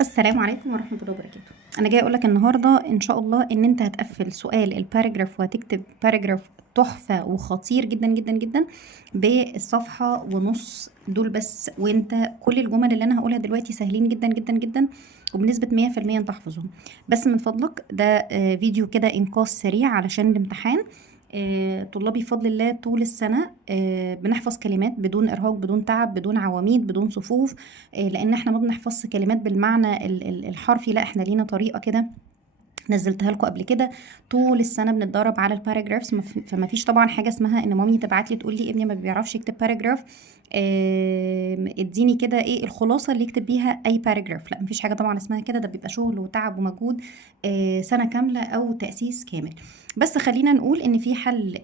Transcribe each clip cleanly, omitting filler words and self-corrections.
السلام عليكم ورحمة الله وبركاته. أنا جاية أقول لك النهاردة إن شاء الله إن أنت هتقفل سؤال الباراجراف وهتكتب باراجراف تحفة وخطير جدًا، جدًا، جدًا بالصفحة ونُص دول بس، وأنت كل الجمل اللي أنا هاقولها دلوقتي سهلين جدًا، جدًا، جدًا وبنسبة 100% أنت حافظهم. بس من فضلك ده فيديو كده إنقاذ سريع علشان الامتحان. طلابي بفضل الله طول السنة بنحفظ كلمات بدون إرهاق، بدون تعب، بدون عواميد، بدون صفوف. لان احنا ما بنحفظش كلمات بالمعنى الحرفي، لا احنا لينا طريقه كده نزلتها لكم قبل كده. طول السنه بنتدرب على الباراجرافز، فما فيش طبعا حاجه اسمها ان مامي تبعت لي تقول لي ابني ما بيعرفش يكتب باراجراف، اديني كده ايه الخلاصه اللي يكتب بيها اي باراجراف. لا مفيش حاجه طبعا اسمها كده، ده بيبقى شغل وتعب ومجهود سنه كامله او تاسيس كامل. بس خلينا نقول ان في حل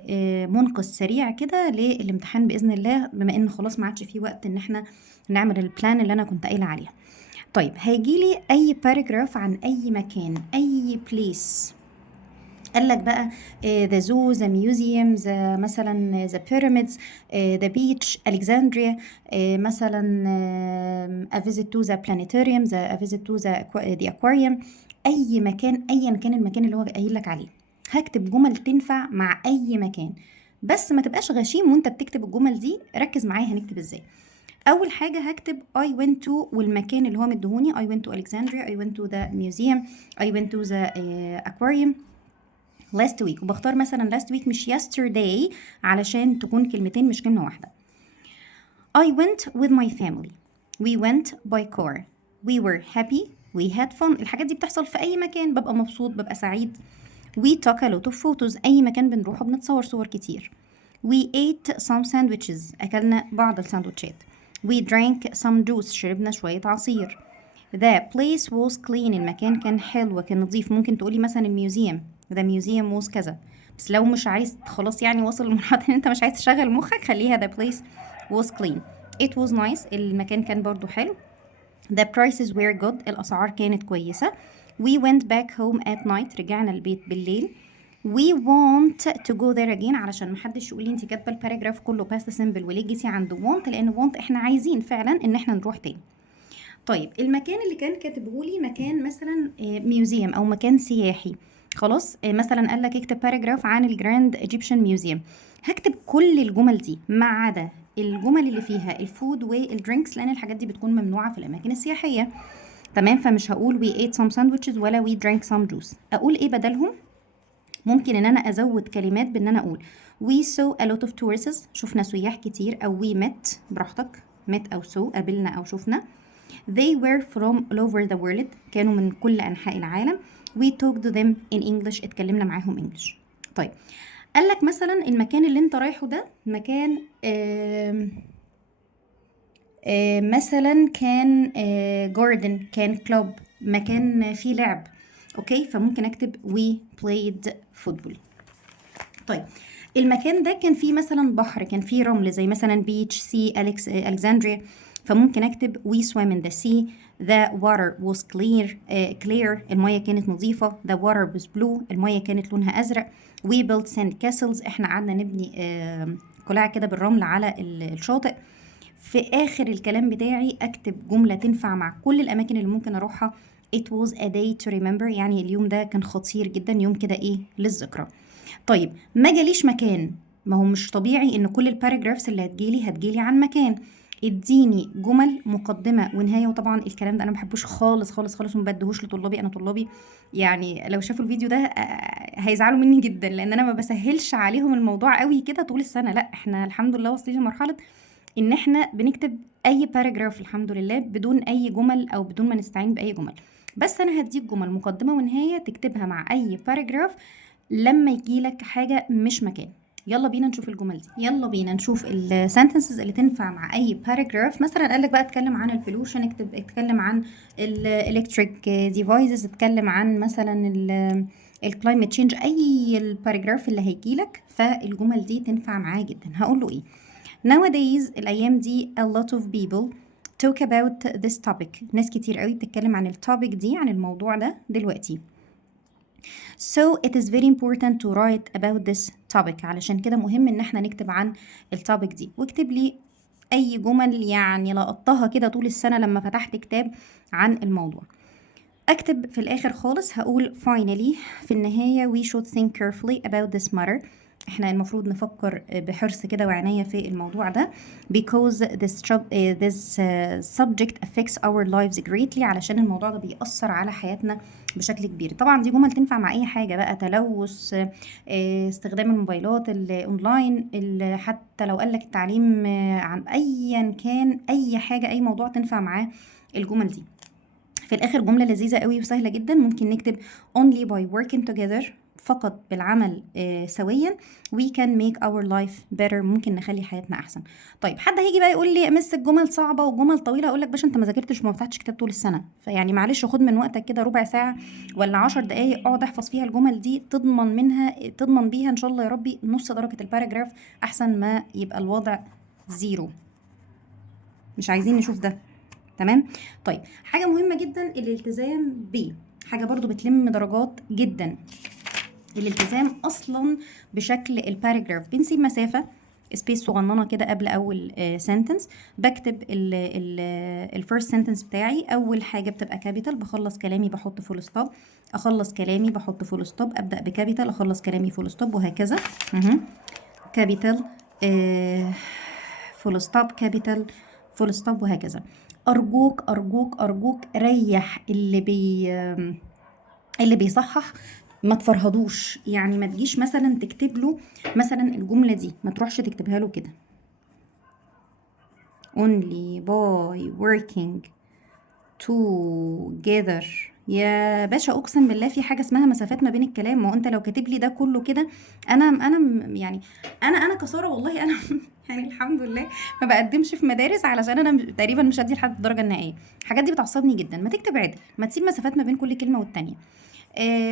منقذ سريع كده للامتحان باذن الله، بما ان خلاص ما عادش في وقت ان احنا نعمل البلان اللي انا كنت قايله عليها. طيب هيجيلي اي باراجراف عن اي مكان، اي بليس. قال لك بقى the zoo, the museum, the مثلا the pyramids, the beach, Alexandria، مثلا a visit to the planetarium, a visit to the aquarium. اي مكان ايا كان المكان اللي هو قايل لك عليه، هكتب جمل تنفع مع اي مكان. بس ما تبقاش غشيم وانت بتكتب الجمل دي، ركز معايا هنكتب ازاي. اول حاجه هكتب I went to والمكان اللي هو مديهوني. I went to Alexandria, I went to the museum, I went to the aquarium last week. وبختار مثلا last week مش yesterday علشان تكون كلمتين مش كلمه واحده. I went with my family. We went by car. We were happy. We had fun. الحاجات دي بتحصل في اي مكان، ببقى مبسوط، ببقى سعيد. We took a lot of photos. اي مكان بنروحه بنتصور صور كتير. We ate some sandwiches. أكلنا بعض الساندوتشات. We drank some juice. شربنا شوية عصير. The place was clean. المكان كان حلو، كان نظيف. ممكن تقولي مثلا الميوزيوم. The museum was كذا. بس لو مش عايز خلاص يعني واصل لمرحلة ان انت مش عايز تشغل مخك، خليها the place was clean. It was nice. المكان كان برضو حلو. The prices were good. الأسعار كانت كويسة. We went back home at night. رجعنا البيت بالليل. We want to go there again. علشان محدش يقول لي انت كاتبه الباراجراف كله past simple وليه جيتي عند want، لان want احنا عايزين فعلا ان احنا نروح تاني. طيب المكان اللي كان كاتبه لي مكان مثلا ميوزيوم او مكان سياحي، خلاص مثلا قال لك اكتب باراجراف عن الجراند ايجيبشن ميوزيوم. هكتب كل الجمل دي ما عدا الجمل اللي فيها الفود والدرينكس، لان الحاجات دي بتكون ممنوعه في الاماكن السياحيه. تمام، فمش هقول we ate some sandwiches ولا we drank some juice. اقول ايه بدلهم؟ ممكن ان انا ازود كلمات بان انا اقول we saw a lot of tourists. شفنا سياح كتير. او we met، براحتك، met او saw، قابلنا او شفنا. they were from all over the world. كانوا من كل انحاء العالم. we talked to them in English. اتكلمنا معاهم انجلش. طيب قال لك مثلا المكان اللي انت رايحه ده مكان مثلا كان جاردن، كان كلوب، مكان فيه لعب. اوكي، فممكن اكتب we played football. طيب المكان ده كان فيه مثلا بحر، كان فيه رمل زي مثلا بيتش، سي، ألكسندريا. فممكن اكتب we swam in the sea. The water was clear. المية كانت نظيفة. The water was blue. المية كانت لونها أزرق. We built sand castles. احنا قعدنا نبني قلاع كده بالرمل على الشاطئ. في آخر الكلام بتاعي أكتب جملة تنفع مع كل الأماكن اللي ممكن أروحها. It was a day to remember. يعني اليوم ده كان خطير جدا، يوم كده إيه للذكرى. طيب ما جاليش مكان، ما هو مش طبيعي ان كل الباراجرافز اللي هتجيلي عن مكان. اديني جمل مقدمه ونهايه. وطبعا الكلام ده انا ما بحبوش خالص خالص خالص وما بديهوش لطلابي. انا طلابي يعني لو شافوا الفيديو ده هيزعلوا مني جدا، لان انا ما بسهلش عليهم الموضوع قوي كده طول السنه. لا احنا الحمد لله واصلين لمرحله ان احنا بنكتب اي باراجراف الحمد لله بدون اي جمل او بدون ما نستعين باي جمل. بس انا هديك جمل مقدمه ونهايه تكتبها مع اي باراجراف لما يجيلك حاجة مش مكان. يلا بينا نشوف الجمل دي. يلا بينا نشوف السنتنسز اللي تنفع مع اي باراجراف. مثلا قالك بقى اتكلم عن البولوشن، اتكلم عن الالكتريك ديفايسز، اتكلم عن مثلا الكلايمت تشينج. اي الباراجراف اللي هيجيلك فالجمل دي تنفع معاه جدا. هقول له ايه؟ nowadays الايام دي a lot of people talk about this topic. ناس كتير قوي بتتكلم عن التوبيك دي، عن الموضوع ده دلوقتي. So it is very important to write about this topic. علشان كده مهم ان احنا نكتب عن التوبيك دي. واكتب لي اي جمل يعني لقطتها كده طول السنة لما فتحت كتاب عن الموضوع. اكتب في الاخر خالص هقول finally في النهاية we should think carefully about this matter. احنا المفروض نفكر بحرص كده وعناية في الموضوع ده because this subject affects our lives greatly، علشان الموضوع ده بيأثر على حياتنا بشكل كبير. طبعا دي جمل تنفع مع اي حاجة بقى، تلوث، استخدام الموبايلات الاونلاين، حتى لو قالك التعليم عن ايا كان اي حاجة اي موضوع تنفع معاه الجمل دي. في الاخر جملة لذيذة قوي وسهلة جدا، ممكن نكتب only by working together، فقط بالعمل سويا we can make our life better، ممكن نخلي حياتنا احسن. طيب حد هيجي بقى يقول لي امس الجمل صعبة وجمل طويلة، اقول لك باشا انت ما ذاكرتش وما فتحتش كتاب طول السنة، فيعني معلش خد من وقتك كده ربع ساعة ولا 10 دقايق اقعد احفظ فيها الجمل دي، تضمن بيها ان شاء الله يا ربي نص درجة الباراجراف، احسن ما يبقى الوضع زيرو. مش عايزين نشوف ده. تمام. طيب حاجة مهمة جدا الالتزام بيه، حاجة برضو بتلم درجات جدا، الالتزام اصلا بشكل الباراجراف. بنسيب مسافة سبيس صغننة كده قبل اول سنتنس، بكتب الفيرست سنتنس بتاعي، اول حاجة بتبقى كابيتال، بخلص كلامي بحط فول ستوب، اخلص كلامي بحط فول ستوب، ابدأ بكابيتال اخلص كلامي فول ستوب، وهكذا. كابيتال فول ستوب، كابيتال فول ستوب، وهكذا. ارجوك ارجوك ارجوك ريح اللي بيصحح، ما تفرهدوش، يعني ما تجيش مثلا تكتب له مثلا الجملة دي، ما تروحش تكتبها له كده only by working together. يا باشا اقسم بالله في حاجه اسمها مسافات ما بين الكلام، ما هو انت لو كاتب لي ده كله كده، يعني انا كساره والله انا يعني الحمد لله ما بقدمش في مدارس، علشان انا تقريبا مش هدي لحد الدرجه النهائيه. الحاجات دي بتعصبني جدا، ما تكتب عدل، ما تسيب مسافات ما بين كل كلمه والتانيه.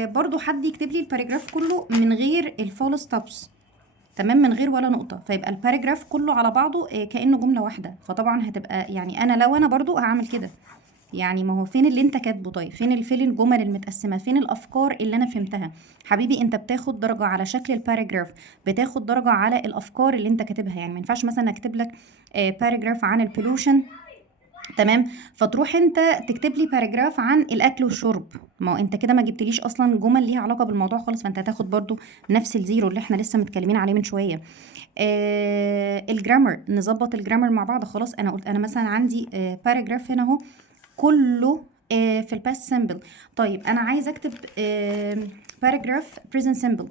برضو حد يكتب لي الباراجراف كله من غير الفول ستوبس، تمام، من غير ولا نقطه، فيبقى الباراجراف كله على بعضه كانه جمله واحده، فطبعا هتبقى يعني لو انا برضو هعمل كده، يعني ما هو فين اللي انت كاتبه؟ طيب فين الجمل المتقسمه؟ فين الافكار اللي انا فهمتها؟ حبيبي انت بتاخد درجه على شكل الباراجراف، بتاخد درجه على الافكار اللي انت كاتبها. يعني ما ينفعش مثلا اكتب لك باراجراف عن البولوشن، تمام، فتروح انت تكتب لي باراجراف عن الاكل والشرب، ما هو انت كده ما جبتليش اصلا جمل ليها علاقه بالموضوع خالص، فانت هتاخد برضو نفس الزيرو اللي احنا لسه متكلمين عليه من شويه. الجرامر، نظبط الجرامر مع بعض. خلاص انا قلت انا مثلا عندي باراجراف هنا اهو كله في الباست سيمبل، طيب انا عايز اكتب باراجراف بريزنت سيمبل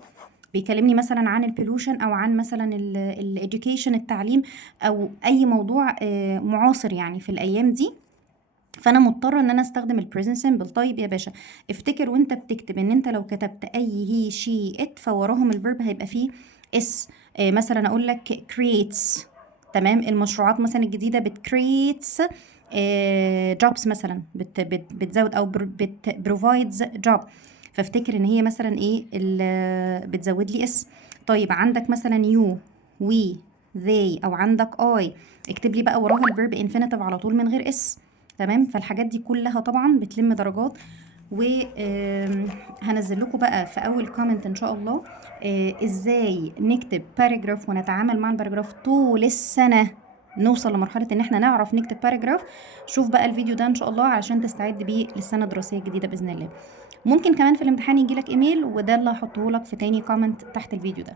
بيكلمني مثلا عن البولوشن او عن مثلا الاديوكيشن التعليم او اي موضوع معاصر يعني في الايام دي، فانا مضطره ان انا استخدم البريزنت سيمبل. طيب يا باشا افتكر وانت بتكتب ان انت لو كتبت اي هي شي ات فوراهم الفيرب هيبقى فيه اس. مثلا اقول لك creates، تمام، المشروعات مثلا الجديده بتكريتس جوبس مثلا، بتزود او بروفايدز جوب، فافتكر ان هي مثلا ايه بتزود لي اس. طيب عندك مثلا يو، وي، they، او عندك اي، اكتب لي بقى وراها الفيرب انفينيتيف على طول من غير اس، تمام. فالحاجات دي كلها طبعا بتلم درجات، وهنزل لكم بقى في اول كومنت ان شاء الله ازاي نكتب باراجراف ونتعامل مع الباراجراف طول السنه، نوصل لمرحله ان احنا نعرف نكتب باراجراف. شوف بقى الفيديو ده ان شاء الله علشان تستعد بيه للسنه الدراسيه الجديده باذن الله. ممكن كمان في الامتحان يجيلك ايميل، وده اللي هحطه لك في تاني كومنت تحت الفيديو ده.